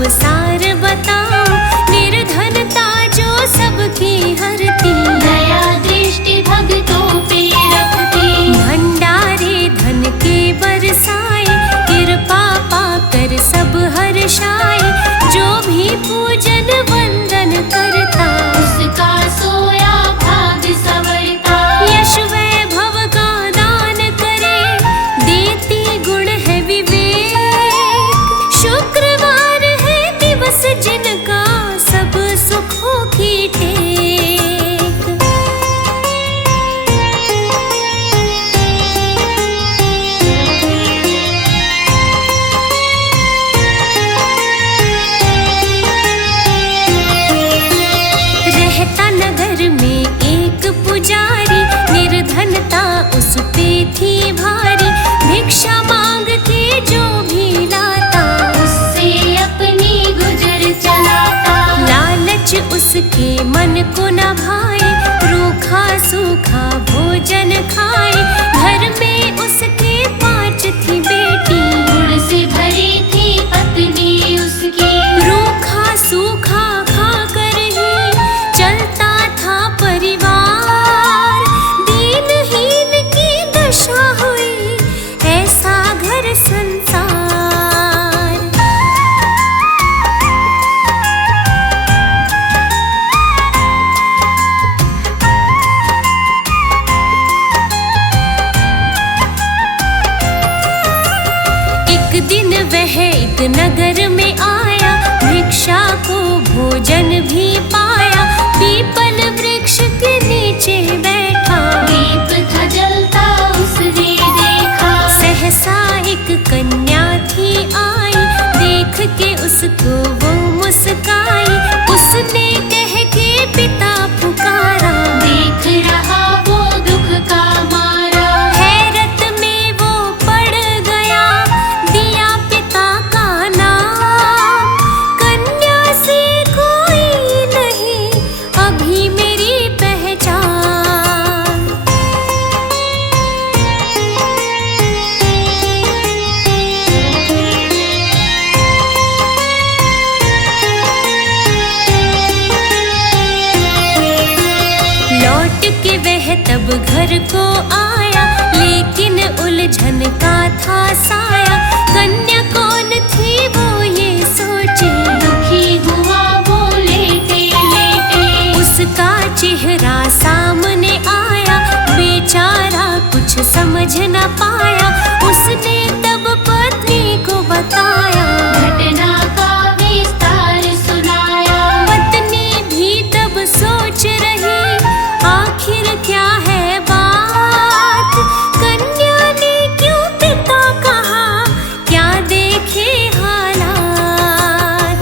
अब सार बताओ, निर्धनता जो सबकी हरती, दया दृष्टि भक्तों पे रखती। भंडारे धन के बरसाए, कृपा पाकर सब हर्षाए। जो भी पूजन वंदन करता, उसका सोया भाग्य संवरता। यश वैभव का दान करे, देती गुण है विवेक। शुक्रवार है दिवस जिनका, सब सुखों की टेक। रहता नगर में एक पुजारी, निर्धनता उस पे थी भारी। भिक्षा मांग के जो भी लाता, उससे अपनी गुजर चलाता। लालच उसके मन को न भाए, रूखा सूखा भोजन खाए। घर में उसके 5 थी बेटी, गुण से भरी थी पत्नी उसकी। रूखा सूखा खाकर ही चलता था परिवार। दीनहीन की दशा हुई, ऐसा घर संसार। एक दिन वह एक नगर में आया, भिक्षा को भोजन भी पाया। पीपल वृक्ष के नीचे बैठा, दीप था जलता उसने देखा। सहसा एक कन्या थी आई, देख के उसको वो मुस्काई। उसने कह के पिता पुकारा, देख रहा वो दुख का मारा। हैरत में वो पड़ गया, दिया पिता का नाम। कन्या से कोई नहीं अभी मेरी पहचान। लौट के वह तब घर को आया, लेकिन उलझन का था साया। कन्या कौन थी वो ये सोचे, दुखी हुआ वो लेटे लेटे। उसका चेहरा सामने आया, बेचारा कुछ समझ न पाया। उसने तब पत्नी को बताया, घटना का विस्तार सुनाया। पत्नी भी तब सोच रही, आखिर क्या है बात। कन्या ने क्यों पिता कहा, क्या देखे हालात।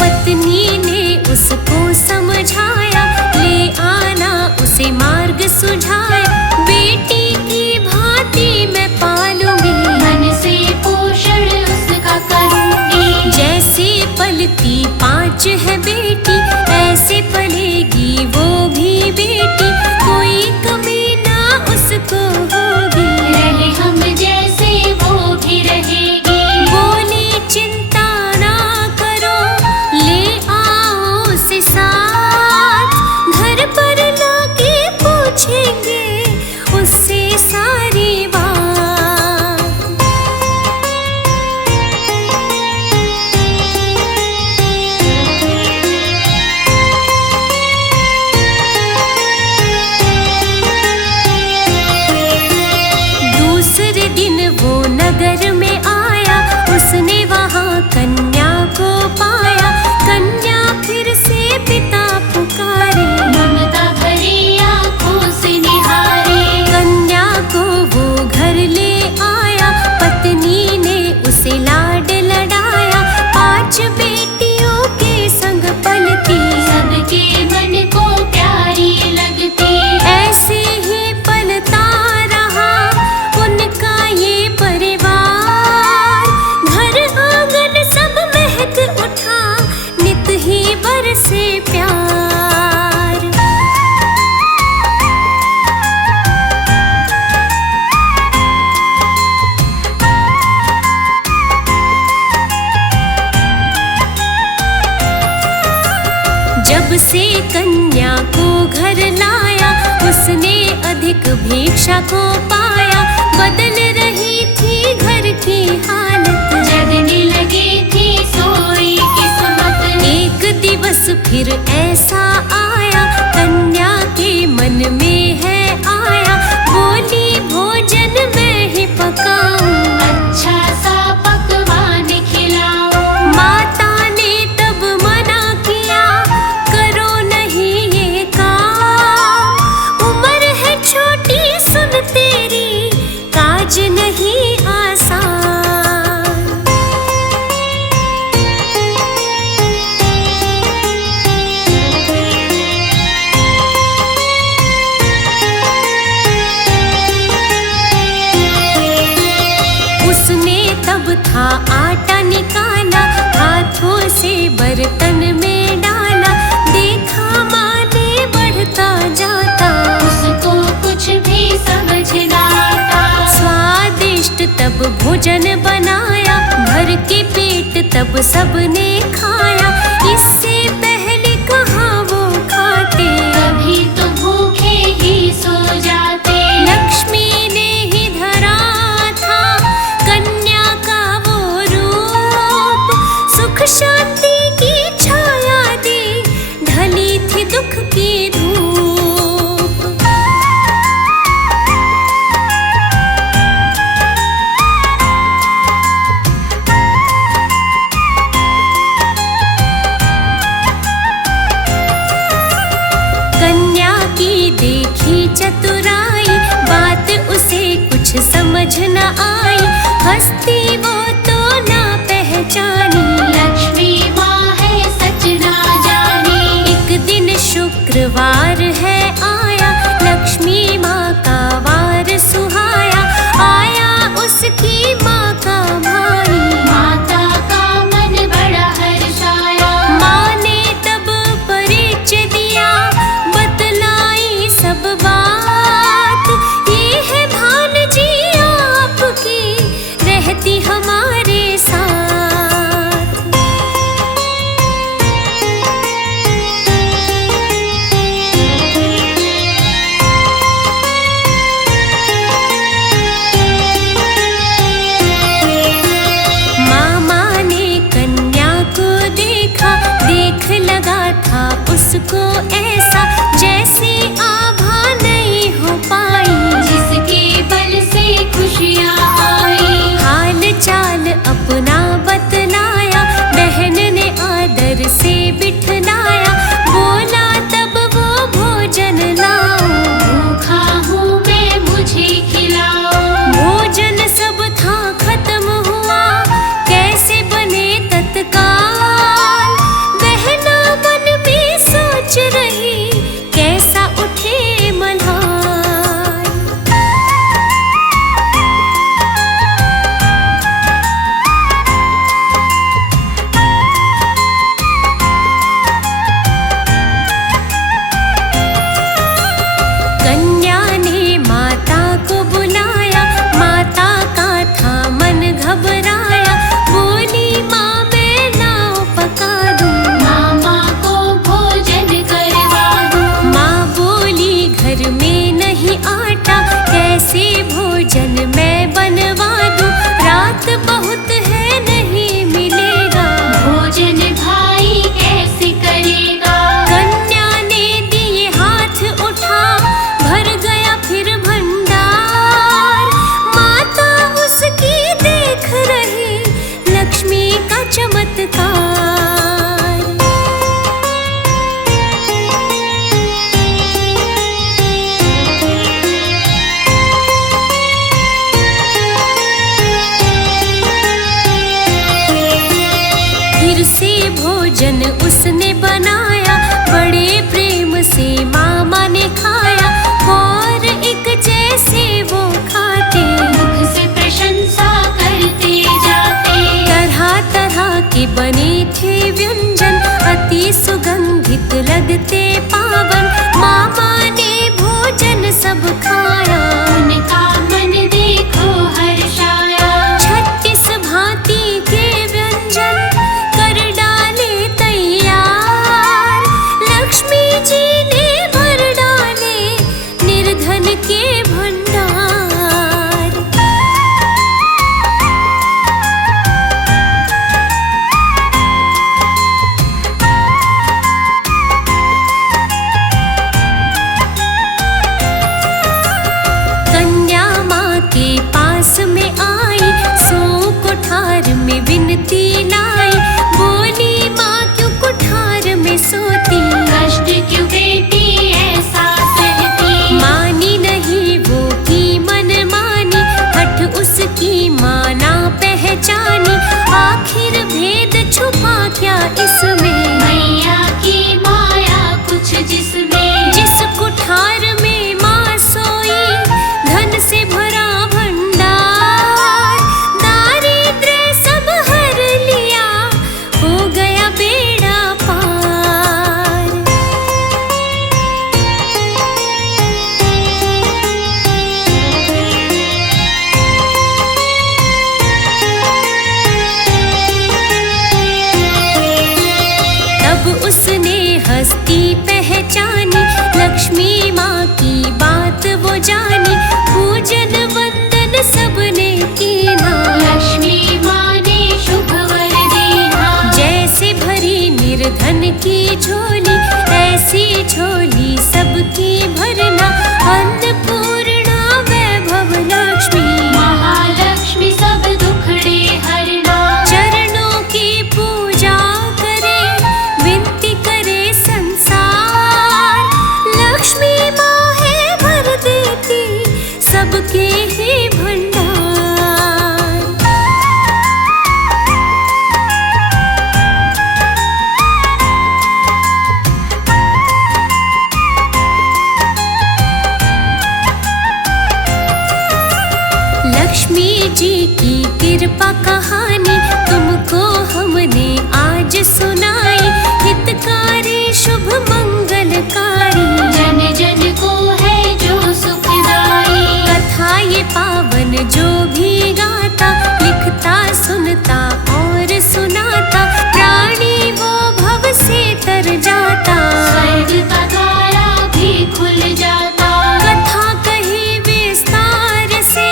पत्नी ने उसको समझाया, ले आना उसे मार्ग सुझाया। बेटी की भांति मैं पालूंगी, मन से पोषण उसका करूंगी। जैसे पलती 5 है बेटी, ऐसे पलेगी वो भी बेटी। कोई कमी ना उसको होगी, रहे हम जैसे वो भी रहेगी। बोली चिंता ना करो, ले आओ उसे साथ। घर पर लाके पूछेंगे उससे सारी बात। भिक्षा को पाया, बदल रही थी घर की हालत। जगने लगी थी सोई किस्मत। एक दिवस फिर ऐसा आया, कन्या के मन में है आया, बोली भोजन मैं ही पकाऊं, अच्छा सा पकवान खिलाओ। माता ने तब मना किया, करो नहीं ये काम, उम्र है छोटी सुन तेरी, काज नहीं आसान। उसने तब था आटा निकाला, हाथों से बर्तन में डाला, देखा माँ ने बढ़ता जाता, उसको कुछ भी समझ ना आता। स्वादिष्ट तब भोजन बनाया, भर के पेट तब सबने खाया, इससे पहले कहाँ वो खाते, कभी तो भूखे ही सो जाते। लक्ष्मी ने ही धरा था कन्या का वो रूप, सुख शांति की छाया दी, ढली थी दुख की धूप। कन्या की देखी चतुराई, बात उसे कुछ समझ न आई, हस्ती वो तो ना पहचानी, लक्ष्मी माँ है सच ना जानी। एक दिन शुक्रवार है आया, लक्ष्मी माँ का वार सुहाया, आया उसकी माँ का भाई, माता का मन बड़ा हर्षाया। माँ ने तब परिचय दिया, बतलाई सब बात, ये है भानजी आपकी, रहती हमारे साथ। मामा ने कन्या को देखा, देख लगा था उसको ऐसा, जैसे आभा नहीं हो पाई, जिसके बल से खुशियाँ आई। हाल चाल अपना बतलाया, बहन ने आदर से बिठलाया, बोला तब वो भोजन लाओ, भूखा हूँ मैं मुझे खिलाओ। भोजन सब था खत्म हुआ, कैसे बने तत्काल, बहना मन में सोच रही, कैसा उठे मल्हार। कन्या ने माता को बुलाया, माता का था मन घबराया, बोली माँ मैं नाव पका दूं, मामा को भोजन करवा दूँ। माँ बोली घर में नहीं आटा, कैसे भोजन मैं बनवा दूं, रात बहुत है नहीं मिलेगा, भोजन भाई कैसे करेगा। कन्या ने दिए हाथ उठा, भर गया फिर भंडार, माता उसकी देख रही, के पास में आई, सो कुठार में विनती लाई। बोली माँ क्यों कुठार में सोती, कष्ट क्यों बेटी ऐसा सहती। मानी नहीं वो की मन मानी, हठ उसकी माँ ना पहचानी। आखिर भेद छुपा क्या इसमें, मैया की माया कुछ जिसमें। जिस कुठार में माँ सोई, धन से भरा भंडार। दारिद्र्य सब हर लिया, हो गया बेड़ा पार। तब उसने हस्ती पहचानी, लक्ष्मी माँ की बात वो जानी। पूजन वंदन सबने कीना, लक्ष्मी माँ ने शुभ वर देना। जैसे भरी निर्धन की झोली, ऐसी झोली सबकी भरना। अन्नपूर्णा वैभव लक्ष्मी, महालक्ष्मी सब दुखड़े हरना। चरणों की पूजा करे, विनती करे संसार। लक्ष्मी माँ है भर देती सबके ही भंडार। लक्ष्मी जी की कृपा कहानी तुमको हमने आज सुनाई। हितकारी शुभ मंगलकारी, जन जन को है जो सुखदाई। कथा ये पावन जो भी गाता, लिखता सुनता और सुनाता। प्राणी वो भव से तर जाता, स्वर्ग का द्वारा भी खुल जाता। कथा कही विस्तार से,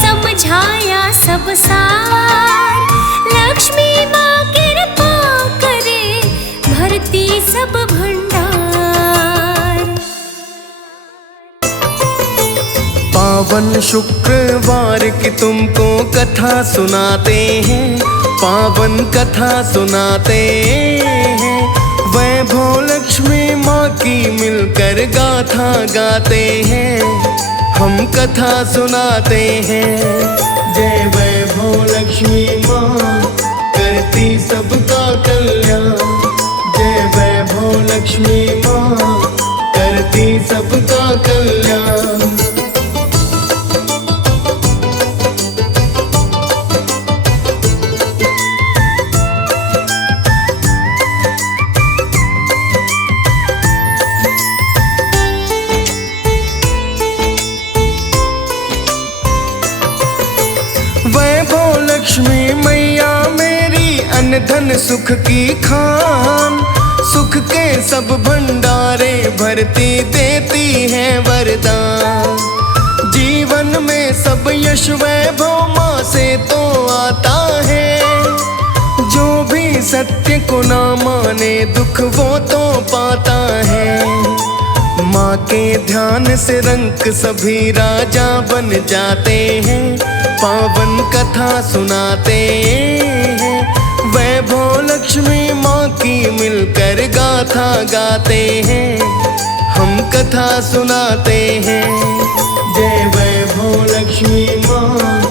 समझाया सब सार। लक्ष्मी माँ कृपा करे, भरती सब भंडार। पावन शुक्रवार की तुमको कथा सुनाते हैं, पावन कथा सुनाते हैं। वैभव लक्ष्मी माँ की मिलकर गाथा गाते हैं, हम कथा सुनाते हैं। जय वैभव लक्ष्मी माँ, करती सबका कल्याण। जय वैभव लक्ष्मी माँ, करती सबका कल्याण। वैभव लक्ष्मी मैया मेरी, अन्न धन सुख की खान। सुख के सब भंडारे भरती देती है वरदान। जीवन में सब यश वैभव माँ से तो आता है। जो भी सत्य को ना माने, दुख वो तो पाता है। माँ के ध्यान से रंक सभी राजा बन जाते हैं। पावन कथा सुनाते हैं, वैभव लक्ष्मी माँ की मिलकर गाथा गाते हैं, हम कथा सुनाते हैं। जय वैभव लक्ष्मी माँ,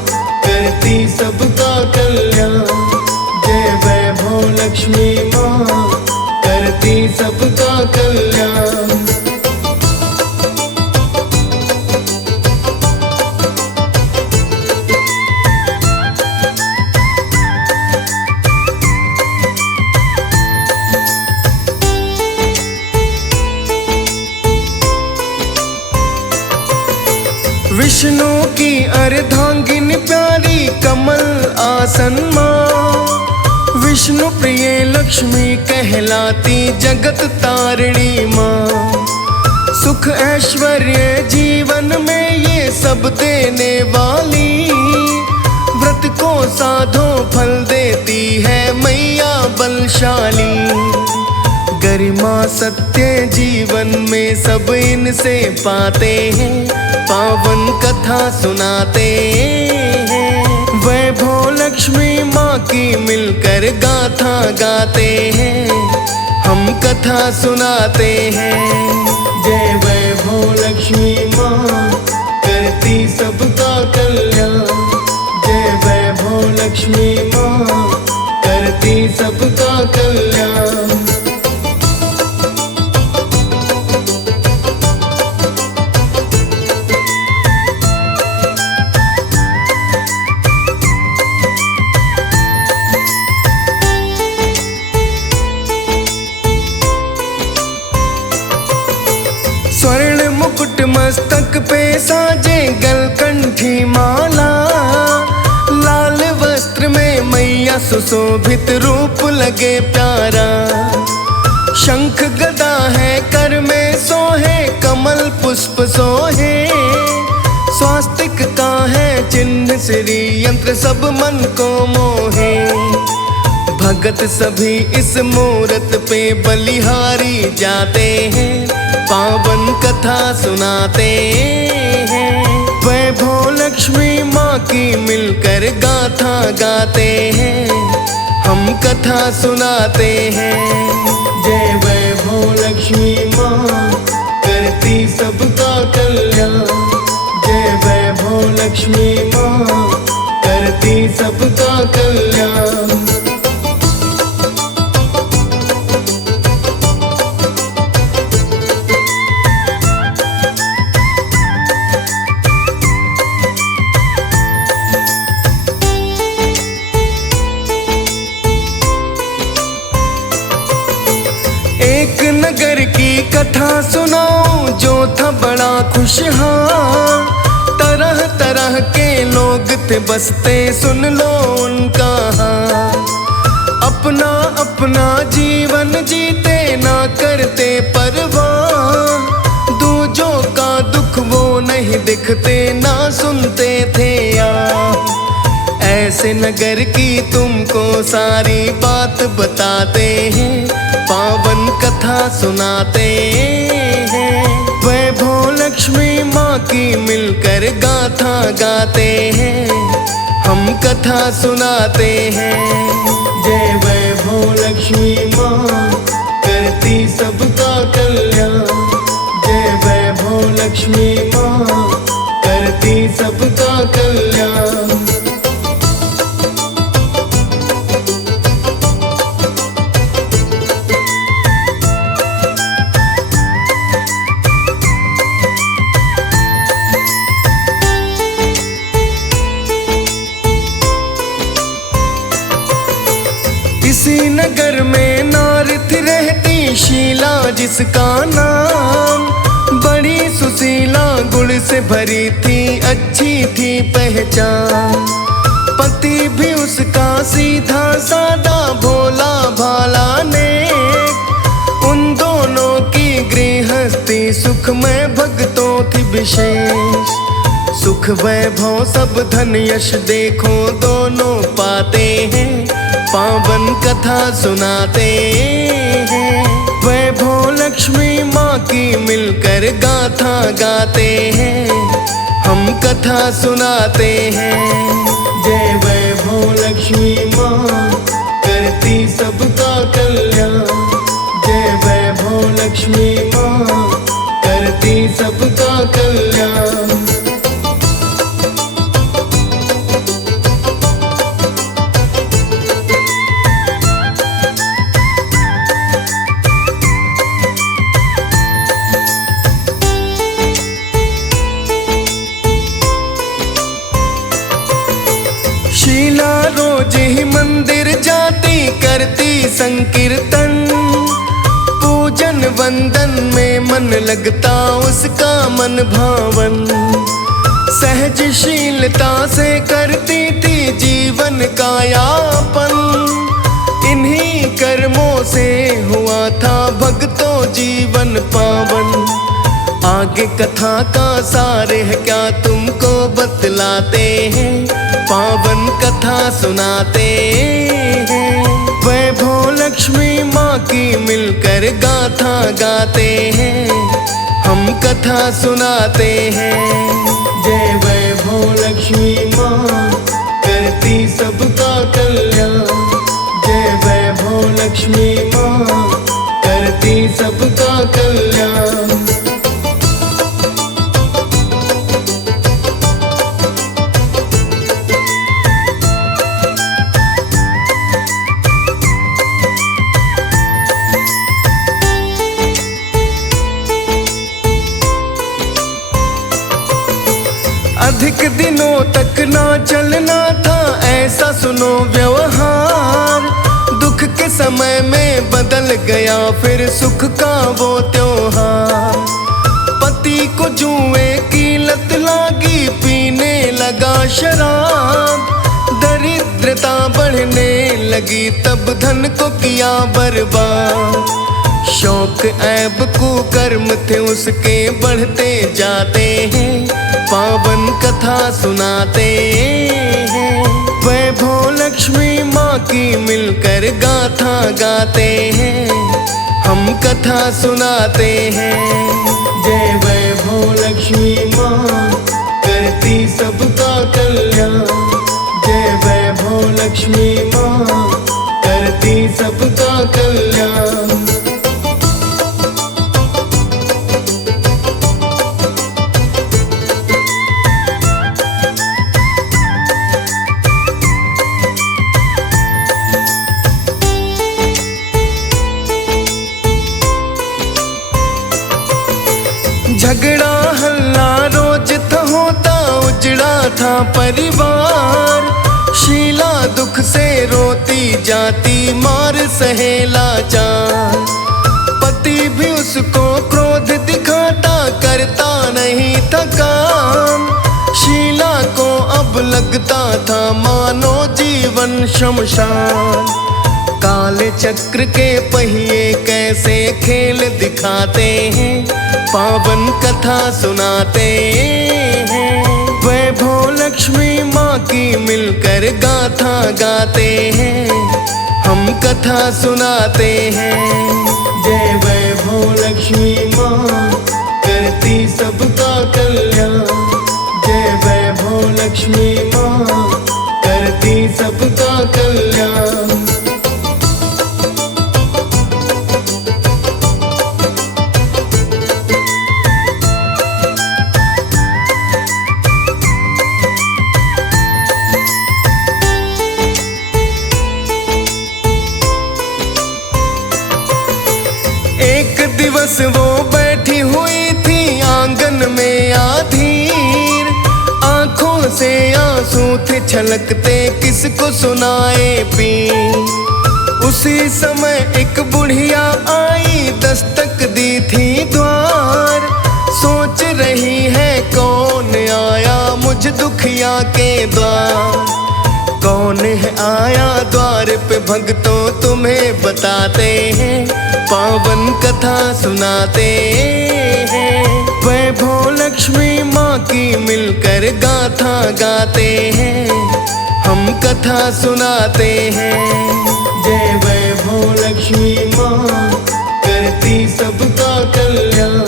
करती सबका कल्याण। जय वैभव लक्ष्मी माँ, करती सबका कल्याण। विष्णु की अर्धांगिनी प्यारी कमल आसन माँ। विष्णु प्रिय लक्ष्मी कहलाती जगत तारिणी माँ। सुख ऐश्वर्य जीवन में ये सब देने वाली। व्रत को साधो फल देती है मैया बलशाली। गरिमा सत्य जीवन में सब इनसे पाते हैं, पावन कथा सुनाते हैं। वैभव लक्ष्मी माँ की मिलकर गाथा गाते हैं, हम कथा सुनाते हैं। जय वैभव लक्ष्मी माँ करती सबका कल्याण, जय वैभव लक्ष्मी माँ करती सबका कल्याण। स्वर्ण मुकुट मस्तक पे साजे गलकंठी माला, लाल वस्त्र में मैया सुशोभित रूप लगे प्यारा। शंख गदा है कर में सोहे, कमल पुष्प सोहे, स्वास्तिक का है चिन्ह श्री यंत्र सब मन को मोहे। भगत सभी इस मूरत पे बलिहारी जाते हैं, पावन कथा सुनाते हैं। वैभव लक्ष्मी माँ की मिलकर गाथा गाते हैं, हम कथा सुनाते हैं। जय वैभव लक्ष्मी माँ करती सबका कल्याण, जय वैभव लक्ष्मी माँ करती सबका कल्याण। एक नगर की कथा सुनाऊं जो था बड़ा खुशहाल, तरह तरह के लोग थे बसते सुन लो उनका हाल। अपना अपना जीवन जीते ना करते परवाह, दूजों का दुख वो नहीं दिखते ना सुनते थे यार। ऐसे नगर की तुमको सारी बात बताते हैं, पावन कथा सुनाते हैं। वैभव लक्ष्मी माँ की मिलकर गाथा गाते हैं, हम कथा सुनाते हैं। जय वैभव लक्ष्मी माँ करती सबका कल्याण, जय वैभव लक्ष्मी माँ करती सबका कल्याण। इसी नगर में नारी थी रहती शीला जिसका नाम, बड़ी सुशीला गुण से भरी थी अच्छी थी पहचान। पति भी उसका सीधा सादा भोला भाला नेक, उन दोनों की गृहस्थी सुख में भक्तों थी विशेष। सुख वैभव सब धन यश देखो दोनों पाते हैं, पावन कथा सुनाते हैं। वैभव लक्ष्मी माँ की मिलकर गाथा गाते हैं, हम कथा सुनाते हैं। जय वैभव लक्ष्मी माँ करती सबका कल्याण, जय वैभव लक्ष्मी माँ करती सबका कल्याण। शीला रोज ही मंदिर जाती करती संकीर्तन, पूजन वंदन में मन लगता उसका मन भावन। सहजशीलता से करती थी जीवन का यापन, इन्हीं कर्मों से हुआ था भक्तों जीवन पावन। आगे कथा का सार है क्या तुमको बतलाते हैं, पावन कथा सुनाते हैं। वैभव लक्ष्मी माँ की मिलकर गाथा गाते हैं, हम कथा सुनाते हैं। जय वैभव लक्ष्मी माँ करती सबका कल्याण, जय वैभव लक्ष्मी माँ करती सबका कल्याण। अधिक दिनों तक ना चलना था ऐसा सुनो व्यवहार, दुख के समय में बदल गया फिर सुख का वो त्योहार। पति को जुए की लत लागी, पीने लगा शराब, दरिद्रता बढ़ने लगी तब धन को किया बर्बाद। शौक ऐब कुकर्म थे उसके बढ़ते जाते हैं, पावन कथा सुनाते हैं। वैभव लक्ष्मी माँ की मिलकर गाथा गाते हैं, हम कथा सुनाते हैं। जय वैभव लक्ष्मी माँ करती सबका कल्याण, जय वैभव लक्ष्मी माँ करती सबका कल्याण। झगड़ा हल्ला रोज था होता, उजड़ा था परिवार। शीला दुख से रोती जाती, मार सहेला लाचार। पति भी उसको क्रोध दिखाता, करता नहीं था काम। शीला को अब लगता था मानो जीवन शमशान। काले चक्र के पहिए कैसे खेल दिखाते हैं, पावन कथा सुनाते हैं। वैभव लक्ष्मी माँ की मिलकर गाथा गाते हैं, हम कथा सुनाते हैं। जय वैभव लक्ष्मी माँ करती सबका कल्याण, जय वैभव लक्ष्मी माँ करती सबका कल्याण। एक दिवस वो बैठी हुई थी आंगन में आधीर, आंखों से आंसू थे छलकते किसको सुनाए पीर। उसी समय एक बुढ़िया आई दस्तक दी थी द्वार, सोच रही है कौन आया मुझ दुखिया के द्वार। कौन है आया द्वार पे भक्तों तुम्हें बताते हैं, पावन कथा सुनाते हैं। वैभव लक्ष्मी माँ की मिलकर गाथा गाते हैं, हम कथा सुनाते हैं। जय वैभव लक्ष्मी माँ करती सबका कल्याण,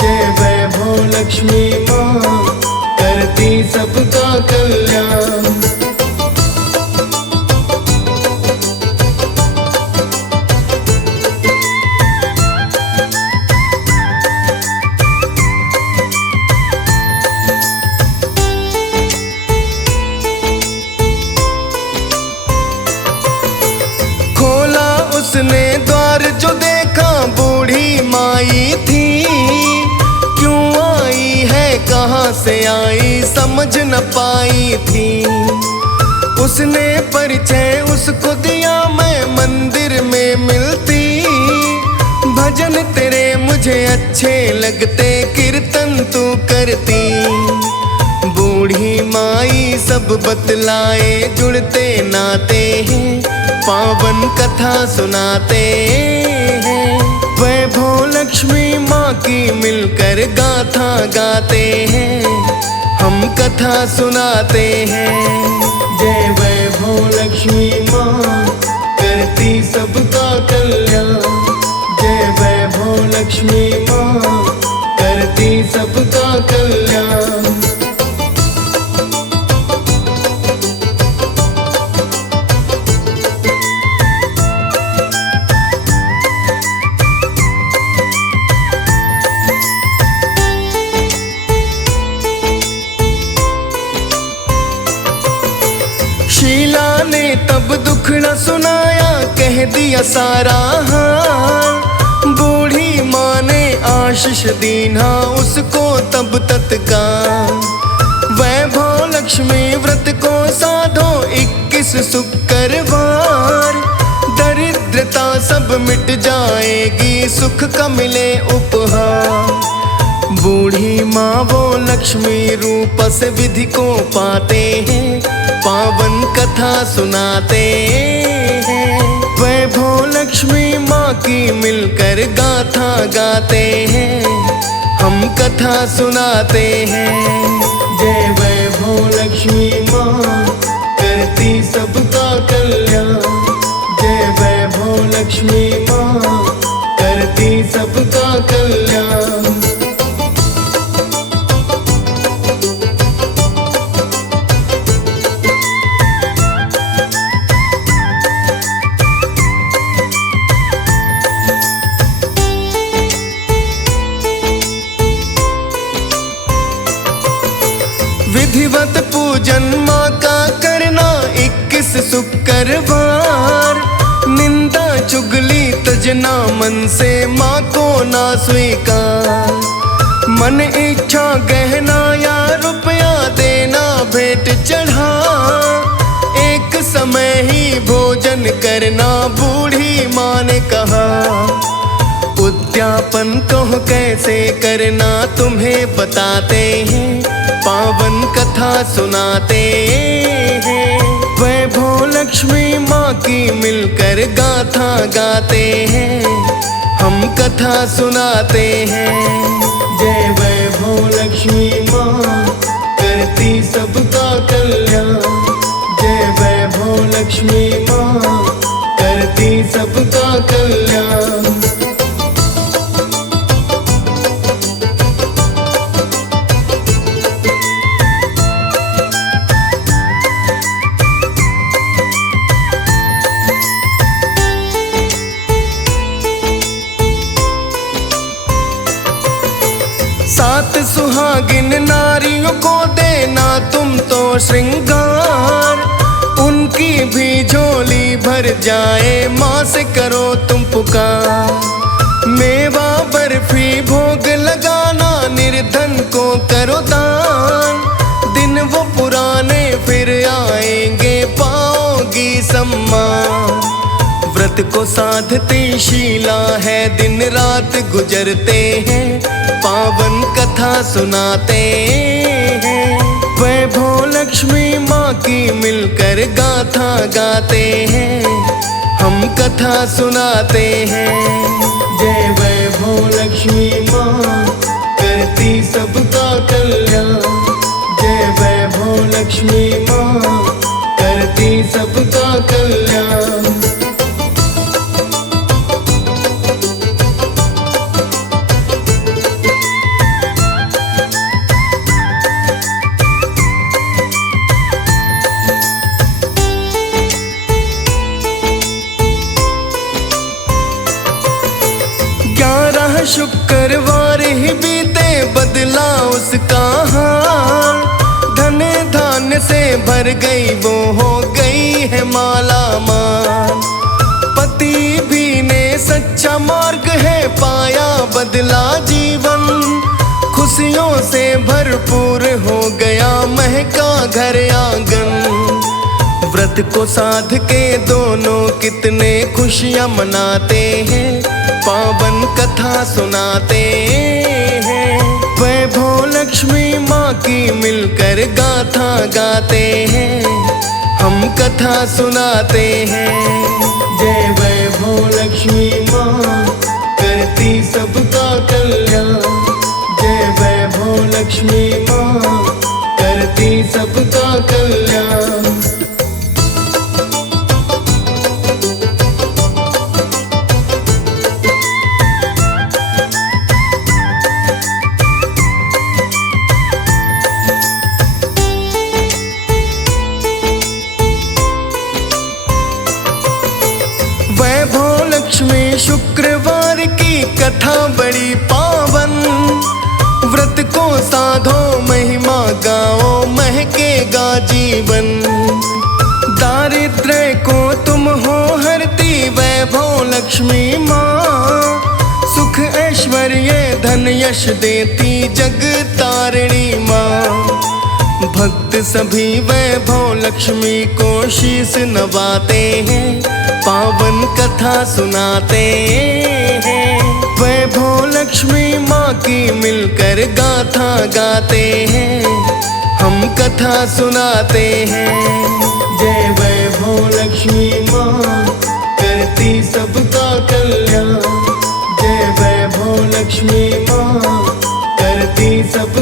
जय वैभव लक्ष्मी माँ करती सबका कल्याण। उसने द्वार जो देखा बूढ़ी माई थी, क्यों आई है कहाँ से आई समझ न पाई थी। उसने परिचय उसको दिया मैं मंदिर में मिलती, भजन तेरे मुझे अच्छे लगते कीर्तन तू करती। बूढ़ी माई सब बतलाए जुड़ते नाते हैं, पावन कथा सुनाते हैं। वैभव लक्ष्मी माँ की मिलकर गाथा गाते हैं, हम कथा सुनाते हैं। जय वैभव लक्ष्मी माँ करती सबका लक्ष्मी माँ करती सबका कल्याण। शीला ने तब दुखड़ा सुनाया, कह दिया सारा हाल। बूढ़ी माँ ने आशीष दीना उसको तब तत्काल। वैभव लक्ष्मी व्रत को साधो 21 शुक्रवार। दरिद्रता सब मिट जाएगी, सुख का मिले उपहार। बूढ़ी माँ वो लक्ष्मी रूप से विधि को पाते हैं, पावन कथा सुनाते हैं। वैभव लक्ष्मी माँ की मिलकर गाथा गाते हैं, हम कथा सुनाते हैं। जय वैभव लक्ष्मी माँ करती सबका कल्याण। जय वैभव लक्ष्मी माँ करती सबका कल्याण। विधिवत पूजन माँ का करना 21 शुक्रवार। निंदा चुगली तजना मन से माँ को ना स्वीकार। मन इच्छा गहना या रुपया देना भेंट चढ़ा। एक समय ही भोजन करना बूढ़ी माँ ने कहा। उद्यापन कहो कैसे करना तुम्हें बताते हैं, पावन कथा सुनाते हैं। वैभव लक्ष्मी माँ की मिलकर गाथा गाते हैं, हम कथा सुनाते हैं। जय वैभव लक्ष्मी माँ करती सबका कल्याण। जय वैभव लक्ष्मी माँ करती सबका कल्याण। सात सुहागिन नारियों को देना तुम तो श्रृंगार। उनकी भी झोली भर जाए, माँ से करो तुम पुकार। मेवा बर्फी भोग लगाना, निर्धन को करो दान। दिन वो पुराने फिर आएंगे, पाओगी सम्मान। व्रत को साधती शीला है, दिन रात गुजरते हैं, पावन कथा सुनाते हैं। वैभव लक्ष्मी माँ की मिलकर गाथा गाते हैं, हम कथा सुनाते हैं। जय वैभव लक्ष्मी माँ करती सबका कल्याण। जय वैभव लक्ष्मी माँ करती सबका कल्याण। शुक्रवार ही बीते, बदला उसका हाल। धन धान्य से भर गई, वो हो गई है माला माल। पति भी ने सच्चा मार्ग है पाया, बदला जीवन। खुशियों से भरपूर हो गया, महका घर आंगन। व्रत को साध के दोनों कितने खुशियाँ मनाते हैं, पावन कथा सुनाते हैं। वैभव लक्ष्मी माँ की मिलकर गाथा गाते हैं, हम कथा सुनाते हैं। जय वैभव लक्ष्मी माँ करती सबका कल्याण। जय वैभव लक्ष्मी माँ करती सबका कल्याण। बांधो महिमा गाओ महकेगा जीवन। दारिद्र्य को तुम हो हरती वैभव लक्ष्मी माँ, सुख ऐश्वर्य धन यश देती जग तारिणी माँ। भक्त सभी वैभव लक्ष्मी को शीस नवाते हैं, पावन कथा सुनाते हैं। वैभव लक्ष्मी माँ की मिलकर गाथा गाते हैं, हम कथा सुनाते हैं। जय वैभव लक्ष्मी माँ करती सबका कल्याण, जय वैभव लक्ष्मी माँ करती सब